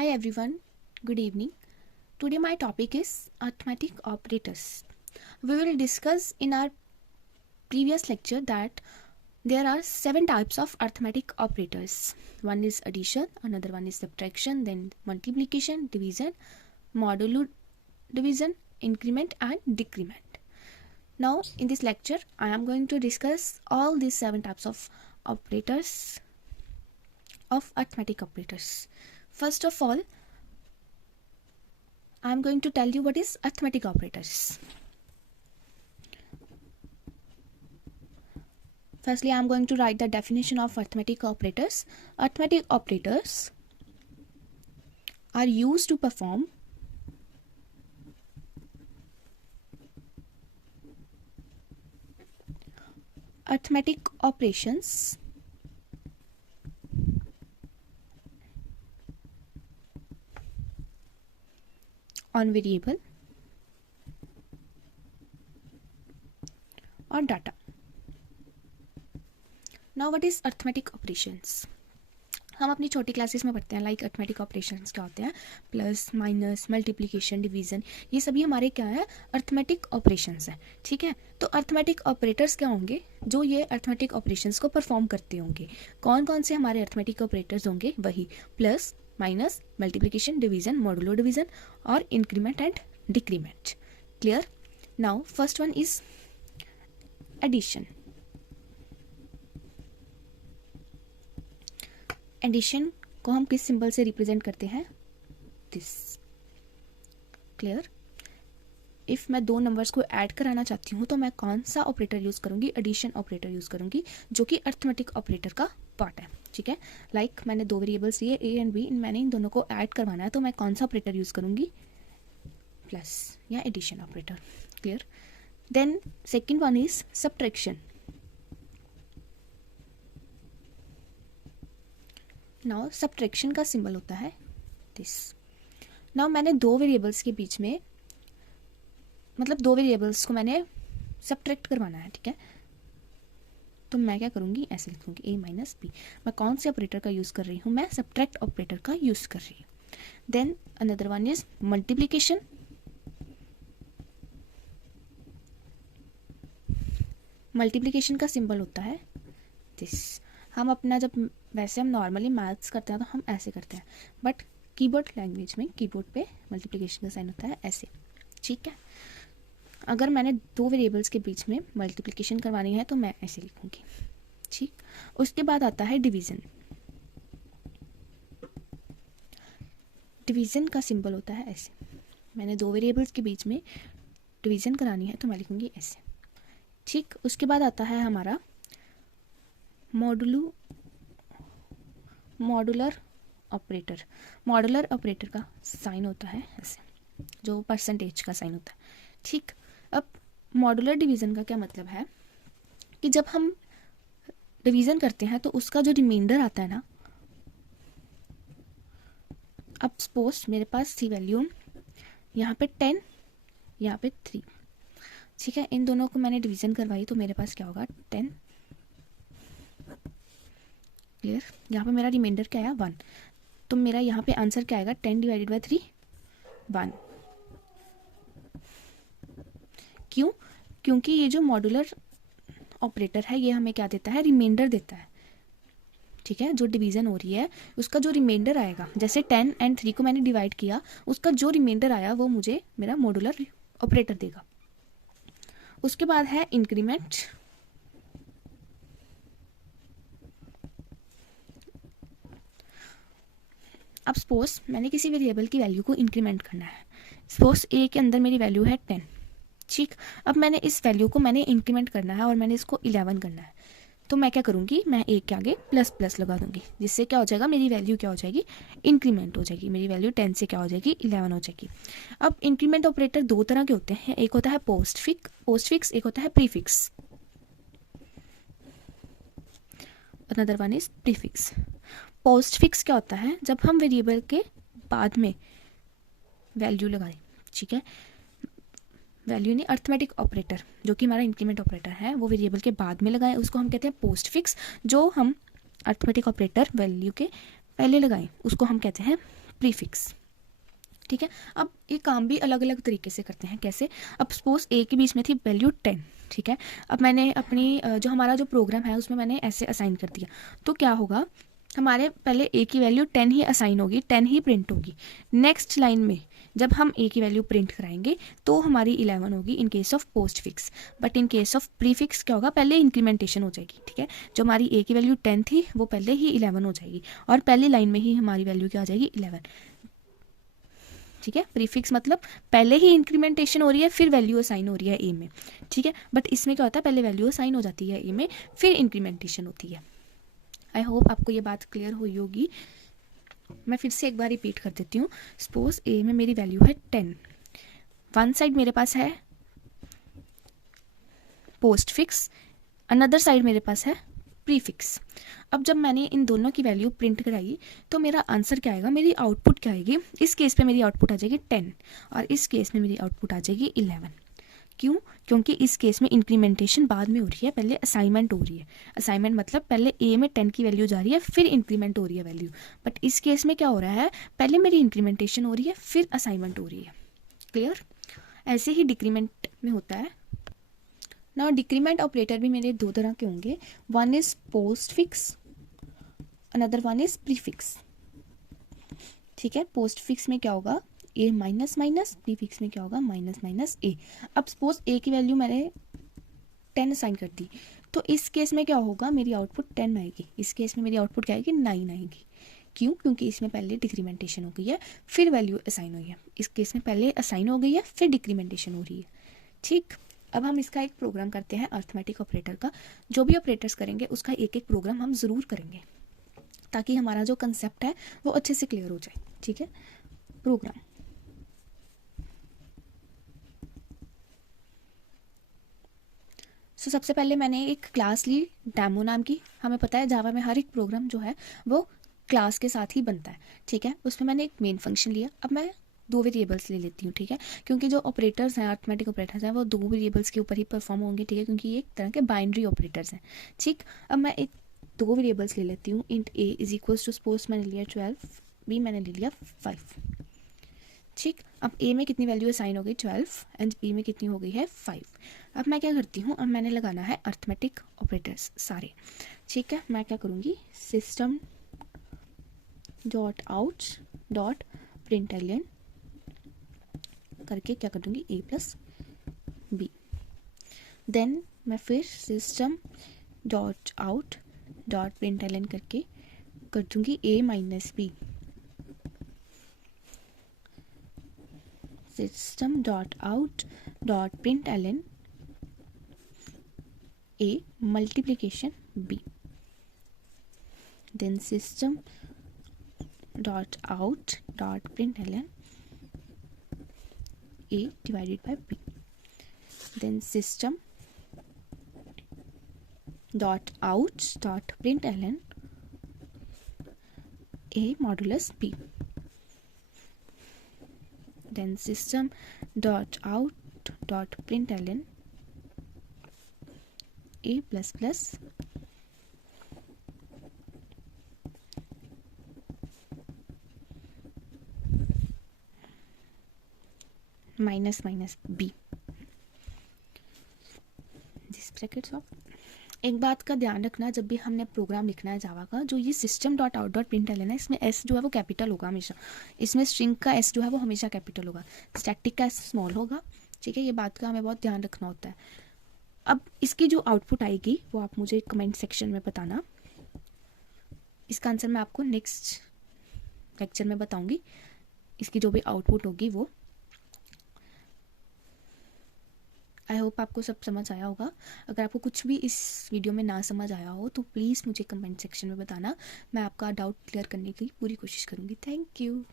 Hi everyone, good evening. Today my topic is arithmetic operators. We will discuss in our previous lecture that there are 7 types of arithmetic operators. One is addition, another one is subtraction, then multiplication, division, modulo division, increment and decrement. Now in this lecture I am going to discuss all these 7 types of operators of arithmetic operators. First of all, I am going to tell you what is arithmetic operators. Firstly, I am going to write the definition of arithmetic operators. Arithmetic operators are used to perform arithmetic operations on variable or data. Now what is arithmetic operations? हम अपनी छोटी classes में पढ़ते हैं like arithmetic operations क्या होते हैं, plus minus multiplication division, ये सभी हमारे क्या है अर्थमेटिक ऑपरेशंस हैं. ठीक है, तो अर्थमेटिक ऑपरेटर्स क्या होंगे जो ये अर्थमेटिक ऑपरेशंस को परफॉर्म करते होंगे. कौन कौन से हमारे अर्थमेटिक ऑपरेटर्स होंगे? वही plus minus multiplication division modulo division और increment and decrement. Clear? Now first one is addition. Addition को हम किस सिंबल से रिप्रेजेंट करते हैं? दिस. क्लियर? इफ मैं दो नंबर्स को ऐड कराना चाहती हूँ तो मैं कौन सा ऑपरेटर यूज करूंगी? एडिशन ऑपरेटर यूज करूंगी, जो कि अर्थमेटिक ऑपरेटर का पार्ट है. ठीक है, लाइक मैंने दो वेरिएबल्स लिए ए एंड बी, मैंने इन दोनों को ऐड करवाना है तो मैं कौन सा ऑपरेटर यूज करूंगी? प्लस या addition operator. Clear? Then second one is subtraction. Now subtraction का सिंबल होता है दिस. नाउ मैंने दो वेरिएबल्स के बीच में, मतलब दो वेरिएबल्स को मैंने सब्ट्रैक्ट करवाना है. ठीक है, तो मैं क्या करूँगी? ऐसे लिखूँगी ए माइनस बी. मैं कौन से ऑपरेटर का यूज़ कर रही हूँ? मैं सब्ट्रैक्ट ऑपरेटर का यूज़ कर रही हूँ. Then another one is multiplication. Multiplication का सिंबल होता है दिस. हम अपना जब वैसे हम नॉर्मली मैथ्स करते हैं तो हम ऐसे करते हैं, बट कीबोर्ड लैंग्वेज में कीबोर्ड पे मल्टीप्लिकेशन का साइन होता है ऐसे. ठीक है, अगर मैंने दो वेरिएबल्स के बीच में मल्टीप्लिकेशन करवानी है तो मैं ऐसे लिखूंगी. ठीक, उसके बाद आता है डिवीजन. डिवीजन का सिंबल होता है ऐसे. मैंने दो वेरिएबल्स के बीच में डिवीजन करानी है तो मैं लिखूंगी ऐसे. ठीक, उसके बाद आता है हमारा मॉडुलर ऑपरेटर. मॉडुलर ऑपरेटर का साइन होता है ऐसे, जो परसेंटेज का साइन होता है. ठीक, अब मॉडुलर डिवीज़न का क्या मतलब है कि जब हम डिवीज़न करते हैं तो उसका जो रिमाइंडर आता है ना, अब सपोज मेरे पास थी वैल्यू यहाँ पे 10, यहाँ पे 3. ठीक है, इन दोनों को मैंने डिवीज़न करवाई तो मेरे पास क्या होगा? 10. क्लियर? यहाँ पे मेरा रिमाइंडर क्या है? 1. तो मेरा यहाँ पे आंसर क्या आएगा? 10 डिवाइडेड बाई 3 1. क्यों? क्योंकि ये जो मॉडुलर ऑपरेटर है ये हमें क्या देता है? रिमाइंडर देता है. ठीक है, जो डिवीज़न हो रही है उसका जो रिमाइंडर आएगा, जैसे 10 एंड 3 को मैंने डिवाइड किया, उसका जो रिमाइंडर आया वो मुझे मेरा मॉडुलर ऑपरेटर देगा. उसके बाद है इंक्रीमेंट. अब सपोज मैंने किसी वेरिएबल की वैल्यू को इंक्रीमेंट करना है. सपोज ए के अंदर मेरी वैल्यू है 10. ठीक, अब मैंने इस वैल्यू को मैंने इंक्रीमेंट करना है और मैंने इसको 11 करना है. तो मैं क्या करूँगी? मैं ए के आगे प्लस प्लस लगा दूंगी, जिससे क्या हो जाएगा? मेरी वैल्यू क्या हो जाएगी? इंक्रीमेंट हो जाएगी. मेरी वैल्यू 10 से क्या हो जाएगी? 11 हो जाएगी. अब इंक्रीमेंट ऑपरेटर दो तरह के होते हैं. एक होता है पोस्ट फिक्स, एक होता है prefix. Another one is prefix. Post fix क्या होता है? जब हम वेरिएबल के बाद में वैल्यू लगाएं. ठीक है, वैल्यू नहीं, अर्थमेटिक ऑपरेटर जो कि हमारा इंक्रीमेंट ऑपरेटर है वो वेरिएबल के बाद में लगाएं, उसको हम कहते हैं पोस्ट फिक्स. जो हम अर्थमेटिक ऑपरेटर वैल्यू के पहले लगाएं उसको हम कहते हैं प्रीफिक्स। ठीक है, अब ये काम भी अलग अलग तरीके से करते हैं। कैसे? अब सपोज ए के बीच में थी वैल्यू 10, ठीक है, अब मैंने अपनी जो हमारा जो प्रोग्राम है उसमें मैंने ऐसे असाइन कर दिया, तो क्या होगा, हमारे पहले ए की वैल्यू 10 ही असाइन होगी, 10 ही प्रिंट होगी। नेक्स्ट लाइन में जब हम ए की वैल्यू प्रिंट कराएंगे तो हमारी 11 होगी in case of post fix, but in case of pre fix क्या होगा, पहले इंक्रीमेंटेशन हो जाएगी। ठीक है, जो हमारी ए की वैल्यू 10 थी वो पहले ही 11 हो जाएगी और पहली लाइन में ही हमारी वैल्यू क्या आ जाएगी, 11। ठीक है, प्रीफिक्स मतलब पहले ही इंक्रीमेंटेशन हो रही है फिर वैल्यू असाइन हो रही है ए में। ठीक है, बट इसमें क्या होता है, पहले वैल्यू असाइन हो जाती है ए में फिर इंक्रीमेंटेशन होती है। आई होप आपको ये बात क्लियर हुई होगी। मैं फिर से एक बार रिपीट कर देती हूँ। सपोज ए में मेरी वैल्यू है 10, वन साइड मेरे पास है पोस्ट फिक्स, अनदर साइड मेरे पास है प्रीफिक्स। अब जब मैंने इन दोनों की वैल्यू प्रिंट कराई तो मेरा आंसर क्या आएगा, मेरी आउटपुट क्या आएगी, इस केस पे मेरी आउटपुट आ जाएगी 10 और इस केस में मेरी आउटपुट आ जाएगी 11। क्यों? क्योंकि इस केस में इंक्रीमेंटेशन बाद में हो रही है, पहले असाइनमेंट हो रही है। असाइनमेंट मतलब पहले ए में 10 की वैल्यू जा रही है फिर इंक्रीमेंट हो रही है वैल्यू, बट इस केस में क्या हो रहा है, पहले मेरी इंक्रीमेंटेशन हो रही है फिर असाइनमेंट हो रही है। क्लियर? ऐसे ही डिक्रीमेंट में होता है ना। डिक्रीमेंट ऑपरेटर भी मेरे दो तरह के होंगे, one is post fix, another one is prefix. ठीक है, पोस्ट फिक्स में क्या होगा, ए माइनस माइनस, प्रीफिक्स में क्या होगा, माइनस माइनस ए। अब सपोज ए की वैल्यू मैंने 10 असाइन कर दी, तो इस केस में क्या होगा, मेरी आउटपुट 10 आएगी, इस केस में मेरी आउटपुट क्या आएगी, 9 आएगी। क्यों? क्योंकि इसमें पहले डिक्रीमेंटेशन हो गई है फिर वैल्यू असाइन हुई है, इस केस में पहले असाइन हो गई है फिर डिक्रीमेंटेशन हो रही है। ठीक, अब हम इसका एक प्रोग्राम करते हैं अर्थमेटिक ऑपरेटर का। जो भी ऑपरेटर्स करेंगे उसका एक एक प्रोग्राम हम ज़रूर करेंगे ताकि हमारा जो कंसेप्ट है वो अच्छे से क्लियर हो जाए। ठीक है, प्रोग्राम। सो सबसे पहले मैंने एक क्लास ली डेमो नाम की। हमें पता है जावा में हर एक प्रोग्राम जो है वो क्लास के साथ ही बनता है। ठीक है, उसमें मैंने एक मेन फंक्शन लिया। अब मैं 2 वेरिएबल्स ले लेती हूँ। ठीक है, क्योंकि जो ऑपरेटर्स हैं, अर्थमेटिक ऑपरेटर्स हैं, वो 2 वेरिएबल्स के ऊपर ही परफॉर्म होंगे। ठीक है, क्योंकि ये एक तरह के बाइनरी ऑपरेटर्स हैं। ठीक, अब मैं एक 2 वेरिएबल्स ले लेती हूँ। Int a is equals to, suppose मैंने लिया 12, बी मैंने ले लिया 5। ठीक, अब ए में कितनी वैल्यू असाइन हो गई 12 एंड बी में कितनी हो गई है 5। अब मैं क्या करती हूँ, अब मैंने लगाना है अर्थमेटिक ऑपरेटर्स सारे। ठीक है, मैं क्या करूँगी, system dot out dot println करके क्या कर दूँगी, ए प्लस बी। देन मैं फिर system dot out dot println करके कर दूँगी A minus B. system dot out dot println a multiplication b, then system dot out dot println a divided by b, then system dot out dot println a modulus b, then system dot out dot println a plus plus minus minus b, this brackets of। एक बात का ध्यान रखना, जब भी हमने programme लिखना है जावा का, जो ये system dot out dot println है, इसमें एस जो है वो कैपिटल होगा हमेशा। इसमें स्ट्रिंग का एस जो है वो हमेशा कैपिटल होगा, स्टैटिक का एस स्मॉल होगा। ठीक है, ये बात का हमें बहुत ध्यान रखना होता है। अब इसकी जो आउटपुट आएगी वो आप मुझे कमेंट सेक्शन में बताना। इसका आंसर मैं आपको नेक्स्ट लेक्चर में बताऊंगी, इसकी जो भी आउटपुट होगी वो। आई होप आपको सब समझ आया होगा। अगर आपको कुछ भी इस वीडियो में ना समझ आया हो तो प्लीज़ मुझे कमेंट सेक्शन में बताना, मैं आपका डाउट क्लियर करने की पूरी कोशिश करूँगी। Thank you.